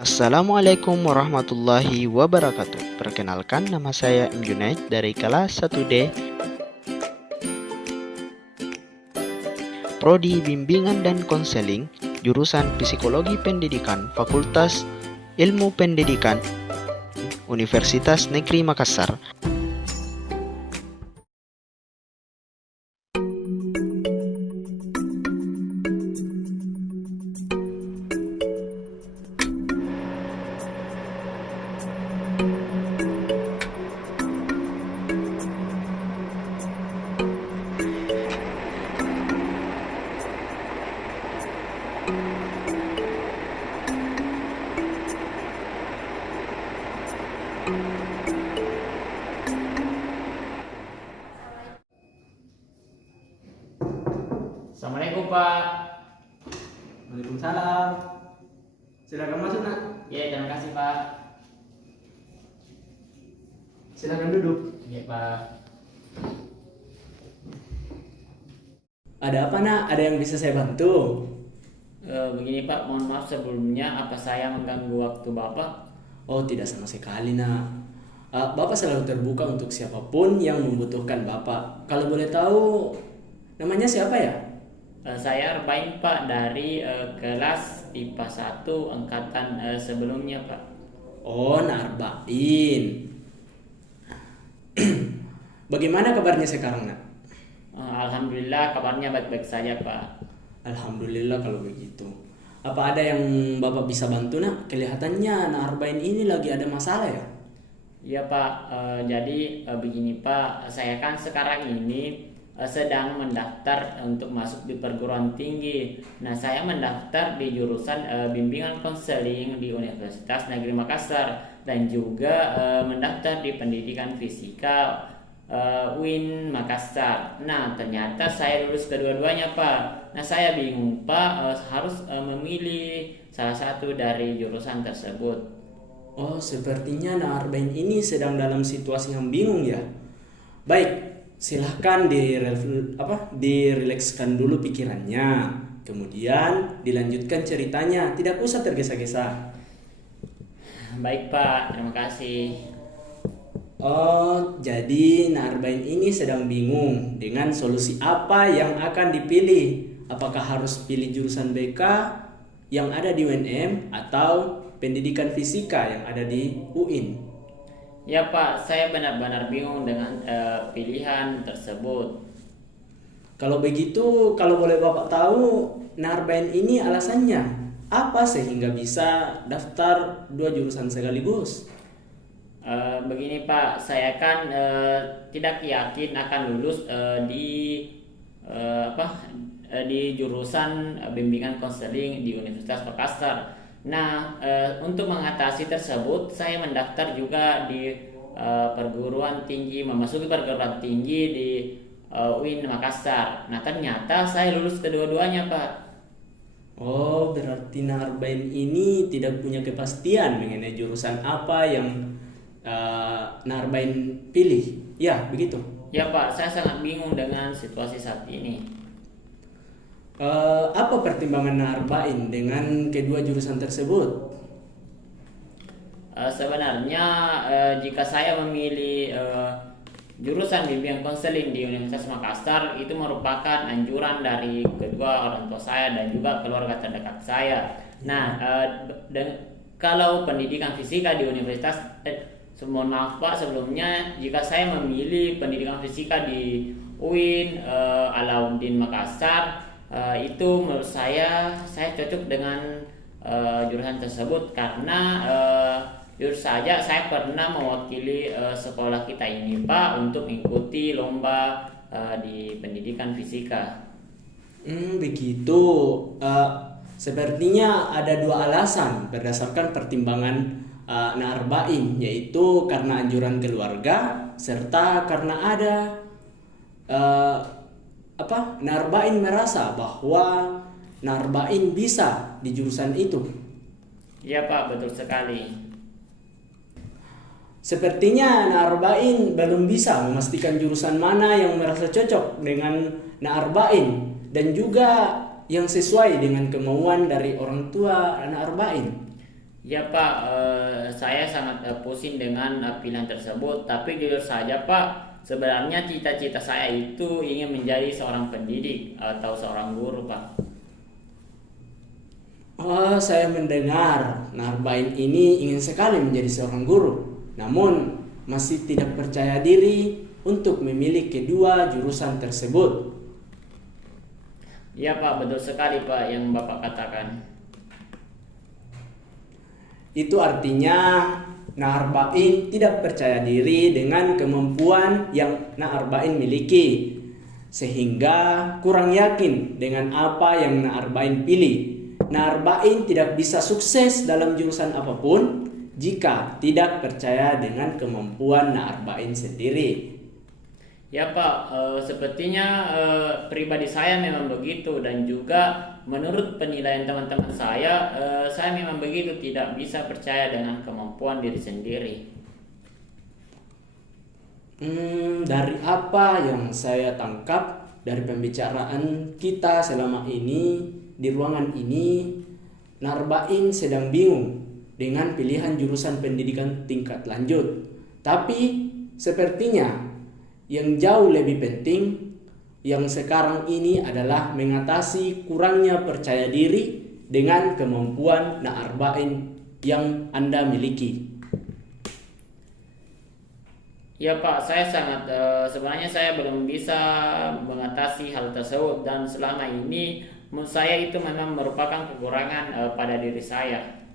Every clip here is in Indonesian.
Assalamualaikum warahmatullahi wabarakatuh. Perkenalkan, nama saya M. Junaid dari kelas 1D Prodi Bimbingan dan Konseling, jurusan Psikologi Pendidikan, Fakultas Ilmu Pendidikan, Universitas Negeri Makassar. Assalamualaikum Pak. Waalaikumsalam. Silakan masuk, Nak. Ya, terima kasih Pak. Silakan duduk. Ya Pak. Ada apa, Nak? Ada yang bisa saya bantu? Begini Pak, mohon maaf sebelumnya, apa saya mengganggu waktu Bapak? Oh, tidak sama sekali, Nak. Bapak selalu terbuka untuk siapapun yang membutuhkan Bapak. Kalau boleh tahu, namanya siapa ya? Saya Arbain Pak, dari kelas IPA 1 angkatan sebelumnya Pak. Oh, Narbain. Bagaimana kabarnya sekarang, Nak? Alhamdulillah kabarnya baik-baik saja Pak. Alhamdulillah kalau begitu. Apa ada yang Bapak bisa bantu, Nak? Kelihatannya Narbain ini lagi ada masalah ya? Iya Pak, jadi begini Pak, saya kan sekarang ini sedang mendaftar untuk masuk di perguruan tinggi. Nah, saya mendaftar di jurusan bimbingan konseling di Universitas Negeri Makassar dan juga mendaftar di pendidikan fisika UIN Makassar. Nah, ternyata saya lulus kedua-duanya Pak. Nah, saya bingung Pak, harus memilih salah satu dari jurusan tersebut. Oh, sepertinya Narbain ini sedang dalam situasi yang bingung ya. Baik, silahkan dirilekskan dulu pikirannya. Kemudian dilanjutkan ceritanya, tidak usah tergesa-gesa. Baik Pak, terima kasih. Oh, jadi Narbain ini sedang bingung dengan solusi apa yang akan dipilih. Apakah harus pilih jurusan BK yang ada di UNM atau pendidikan fisika yang ada di UIN? Ya Pak, saya benar-benar bingung dengan pilihan tersebut. Kalau begitu, kalau boleh Bapak tahu, Narbain ini alasannya apa sehingga bisa daftar dua jurusan sekaligus? Begini Pak, saya kan tidak yakin akan lulus di jurusan bimbingan konseling di Universitas Makassar. Nah, untuk mengatasi tersebut, saya mendaftar juga di memasuki perguruan tinggi di UIN Makassar. Nah, ternyata saya lulus kedua-duanya, Pak. Oh, berarti Narbain ini tidak punya kepastian mengenai jurusan apa yang Narbain pilih. Ya, begitu. Ya, Pak, saya sangat bingung dengan situasi saat ini. Apa pertimbangan Narbain dengan kedua jurusan tersebut? Sebenarnya jika saya memilih jurusan bimbingan konseling di Universitas Makassar, itu merupakan anjuran dari kedua orang tua saya dan juga keluarga terdekat saya. Nah, kalau pendidikan fisika di Universitas mohon maaf Pak, sebelumnya jika saya memilih pendidikan fisika di UIN Alauddin Makassar, itu menurut saya cocok dengan jurusan tersebut karena jujur saja saya pernah mewakili sekolah kita ini Pak untuk mengikuti lomba di pendidikan fisika. Begitu. Sepertinya ada dua alasan berdasarkan pertimbangan Narbain, yaitu karena anjuran keluarga serta karena ada Narbain merasa bahwa Narbain bisa di jurusan itu. Iya Pak, betul sekali. Sepertinya Narbain belum bisa memastikan jurusan mana yang merasa cocok dengan Narbain dan juga yang sesuai dengan kemauan dari orang tua Narbain. Ya Pak, saya sangat pusing dengan pilihan tersebut. Tapi jujur saja Pak, sebenarnya cita-cita saya itu ingin menjadi seorang pendidik atau seorang guru Pak. Oh, saya mendengar Narbain ini ingin sekali menjadi seorang guru, namun masih tidak percaya diri untuk memilih kedua jurusan tersebut. Ya Pak, betul sekali Pak yang Bapak katakan. Itu artinya Narbain tidak percaya diri dengan kemampuan yang Narbain miliki, sehingga kurang yakin dengan apa yang Narbain pilih. Narbain tidak bisa sukses dalam jurusan apapun jika tidak percaya dengan kemampuan Narbain sendiri. Ya Pak, sepertinya pribadi saya memang begitu dan juga menurut penilaian teman-teman saya memang begitu tidak bisa percaya dengan kemampuan diri sendiri. Dari apa yang saya tangkap dari pembicaraan kita selama ini di ruangan ini, Narbain sedang bingung dengan pilihan jurusan pendidikan tingkat lanjut. Tapi sepertinya yang jauh lebih penting yang sekarang ini adalah mengatasi kurangnya percaya diri dengan kemampuan Narbain yang Anda miliki. Ya Pak, saya sangat sebenarnya saya belum bisa mengatasi hal tersebut dan selama ini menurut saya itu memang merupakan kekurangan pada diri saya.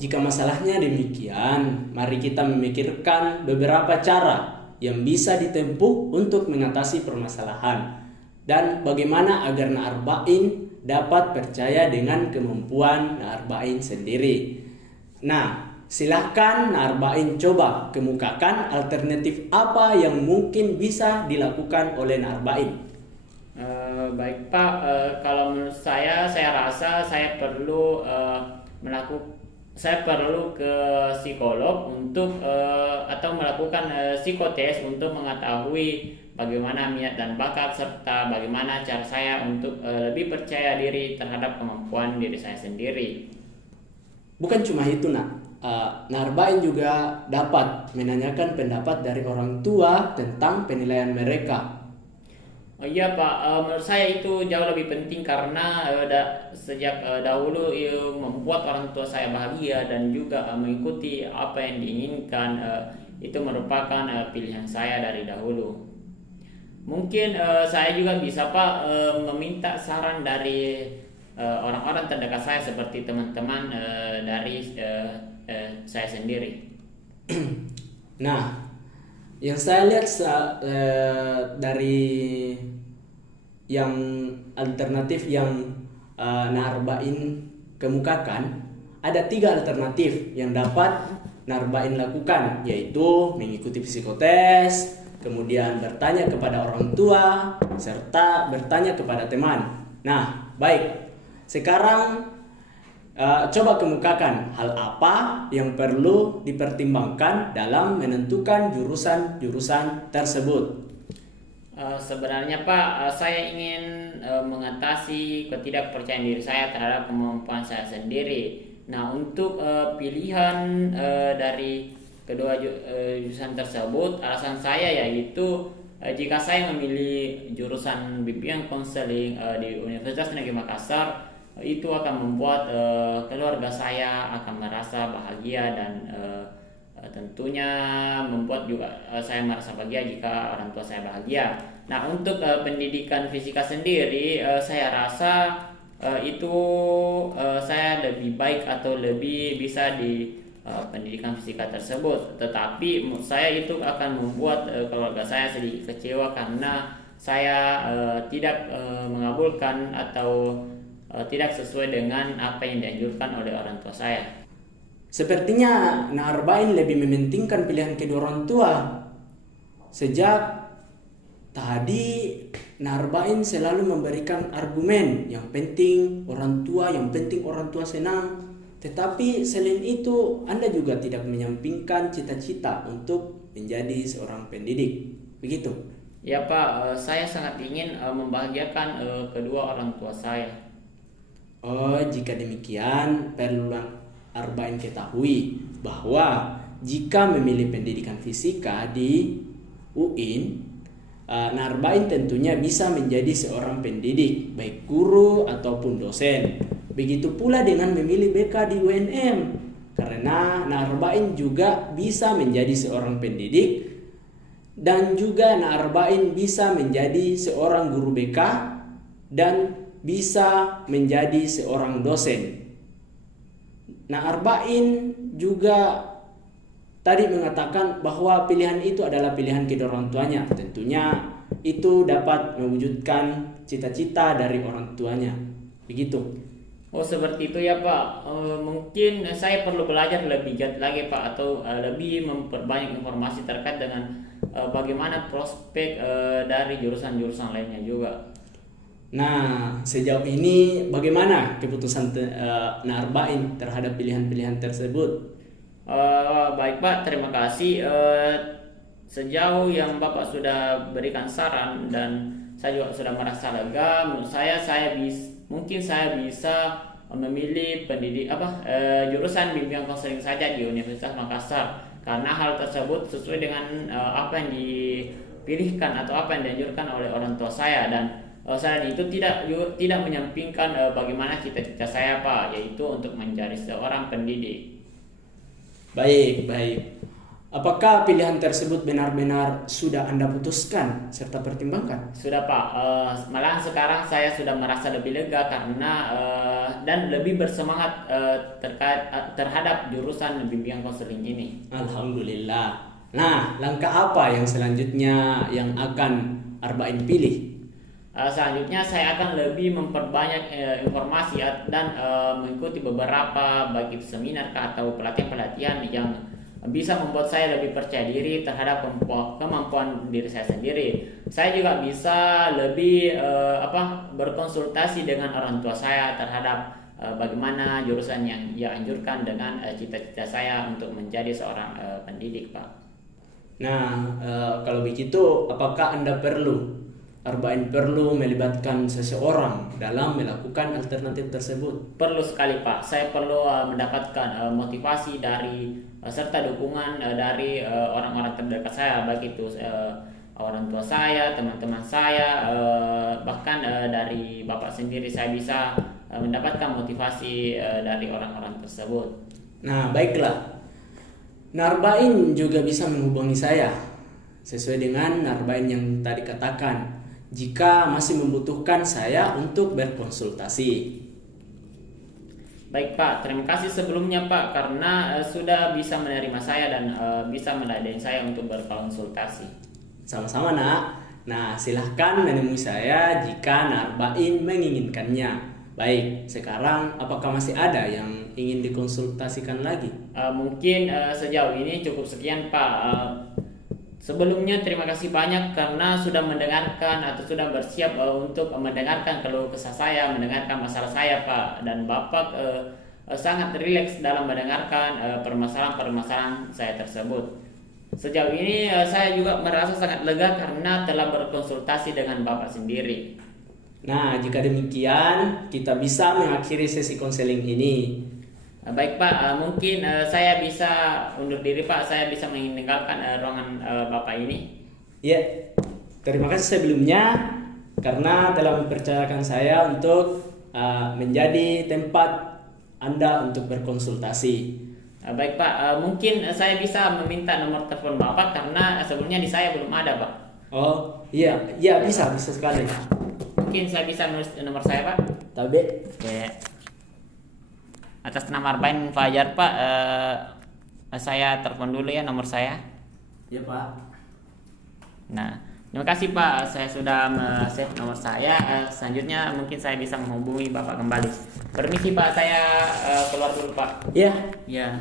Jika masalahnya demikian, mari kita memikirkan beberapa cara yang bisa ditempuh untuk mengatasi permasalahan dan bagaimana agar Narbain dapat percaya dengan kemampuan Narbain sendiri. Nah, silahkan Narbain coba kemukakan alternatif apa yang mungkin bisa dilakukan oleh Narbain. Baik Pak, kalau menurut saya rasa saya perlu saya perlu ke psikolog untuk atau melakukan psikotes untuk mengetahui bagaimana minat dan bakat serta bagaimana cara saya untuk lebih percaya diri terhadap kemampuan diri saya sendiri. Bukan cuma itu, Narbain juga dapat menanyakan pendapat dari orang tua tentang penilaian mereka. Oh iya Pak, menurut saya itu jauh lebih penting karena sejak dahulu membuat orang tua saya bahagia dan juga mengikuti apa yang diinginkan itu merupakan pilihan saya dari dahulu. Mungkin saya juga bisa Pak meminta saran dari orang-orang terdekat saya seperti teman-teman dari saya sendiri. Nah, yang saya lihat dari yang alternatif yang Narbain kemukakan, ada 3 alternatif yang dapat Narbain lakukan, yaitu mengikuti psikotes, kemudian bertanya kepada orang tua, serta bertanya kepada teman. Nah, baik. Sekarang coba kemukakan hal apa yang perlu dipertimbangkan dalam menentukan jurusan-jurusan tersebut. Sebenarnya Pak, saya ingin mengatasi ketidakpercayaan diri saya terhadap kemampuan saya sendiri. Nah, untuk pilihan dari kedua jurusan tersebut, alasan saya yaitu jika saya memilih jurusan bimbingan konseling di Universitas Negeri Makassar, itu akan membuat keluarga saya akan merasa bahagia dan tentunya membuat juga saya merasa bahagia jika orang tua saya bahagia. Nah, untuk pendidikan fisika sendiri, saya rasa itu saya lebih baik atau lebih bisa di pendidikan fisika tersebut. Tetapi menurut saya itu akan membuat keluarga saya sedikit kecewa karena saya tidak mengabulkan atau tidak sesuai dengan apa yang dianjurkan oleh orang tua saya. Sepertinya Narbain lebih mementingkan pilihan kedua orang tua. Sejak tadi Narbain selalu memberikan argumen yang penting orang tua senang. Tetapi selain itu Anda juga tidak menyampingkan cita-cita untuk menjadi seorang pendidik. Begitu? Ya Pak, saya sangat ingin membahagiakan kedua orang tua saya. Oh, jika demikian Arba'in ketahui bahwa jika memilih pendidikan fisika di UIN, Arba'in tentunya bisa menjadi seorang pendidik, baik guru ataupun dosen. Begitu pula dengan memilih BK di UNM, karena Arba'in juga bisa menjadi seorang pendidik dan juga Arba'in bisa menjadi seorang guru BK dan bisa menjadi seorang dosen. Arba'in juga tadi mengatakan bahwa pilihan itu adalah pilihan kedua orang tuanya. Tentunya itu dapat mewujudkan cita-cita dari orang tuanya. Begitu. Oh seperti itu ya Pak. Mungkin saya perlu belajar lebih giat lagi Pak, atau lebih memperbanyak informasi terkait dengan bagaimana prospek dari jurusan-jurusan lainnya juga. Nah, sejauh ini bagaimana keputusan Arba'in terhadap pilihan-pilihan tersebut? Baik Pak, terima kasih. Sejauh yang Bapak sudah berikan saran dan saya juga sudah merasa lega, menurut saya mungkin saya bisa memilih jurusan bimbingan konseling saja di Universitas Makassar, karena hal tersebut sesuai dengan apa yang dipilihkan atau apa yang dianjurkan oleh orang tua saya, dan selain itu tidak menyampingkan bagaimana cita-cita saya Pak, yaitu untuk menjadi seorang pendidik. Baik. Apakah pilihan tersebut benar-benar sudah Anda putuskan serta pertimbangkan? Sudah Pak, malahan sekarang saya sudah merasa lebih lega karena dan lebih bersemangat terhadap jurusan bimbingan konseling ini. Alhamdulillah. Nah, langkah apa yang selanjutnya yang akan Arba'in pilih? Selanjutnya saya akan lebih memperbanyak informasi dan mengikuti beberapa baik itu seminar atau pelatihan-pelatihan yang bisa membuat saya lebih percaya diri terhadap kemampuan diri saya sendiri. Saya juga bisa lebih berkonsultasi dengan orang tua saya terhadap bagaimana jurusan yang ia anjurkan dengan cita-cita saya untuk menjadi seorang pendidik Pak. Nah, kalau begitu apakah Arba'in perlu melibatkan seseorang dalam melakukan alternatif tersebut? Perlu sekali Pak, saya perlu mendapatkan motivasi dari serta dukungan dari orang-orang terdekat saya, baik itu orang tua saya, teman-teman saya, bahkan dari Bapak sendiri. Saya bisa mendapatkan motivasi dari orang-orang tersebut. Nah, baiklah. Arba'in juga bisa menghubungi saya sesuai dengan Arba'in yang tadi katakan, jika masih membutuhkan saya untuk berkonsultasi. Baik Pak, terima kasih sebelumnya Pak karena sudah bisa menerima saya dan bisa meladeni saya untuk berkonsultasi. Sama-sama Nak. Nah, silahkan menemui saya jika Arba'in menginginkannya. Baik, sekarang apakah masih ada yang ingin dikonsultasikan lagi? Mungkin sejauh ini cukup sekian Pak. Sebelumnya terima kasih banyak karena sudah mendengarkan atau sudah bersiap untuk mendengarkan keluh kesah saya, mendengarkan masalah saya Pak, dan Bapak sangat rileks dalam mendengarkan permasalahan-permasalahan saya tersebut. Sejauh ini saya juga merasa sangat lega karena telah berkonsultasi dengan Bapak sendiri. Nah, jika demikian kita bisa mengakhiri sesi konseling ini. Baik Pak, mungkin saya bisa undur diri Pak, saya bisa meninggalkan ruangan Bapak ini. Ya, terima kasih sebelumnya karena telah mempercayakan saya untuk menjadi tempat Anda untuk berkonsultasi. Baik Pak, mungkin saya bisa meminta nomor telepon Bapak karena sebelumnya di saya belum ada Pak. Oh iya bisa sekali. Mungkin saya bisa nulis nomor saya Pak. Tabe. Ya. Atas nama Arba'in Fajar Pak, saya telepon dulu ya nomor saya. Ya Pak. Nah, terima kasih Pak, saya sudah save nomor saya. Selanjutnya mungkin saya bisa menghubungi Bapak kembali. Permisi Pak, saya keluar dulu Pak. Ya. Ya,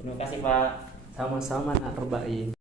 terima kasih Pak. Sama-sama Arba'in.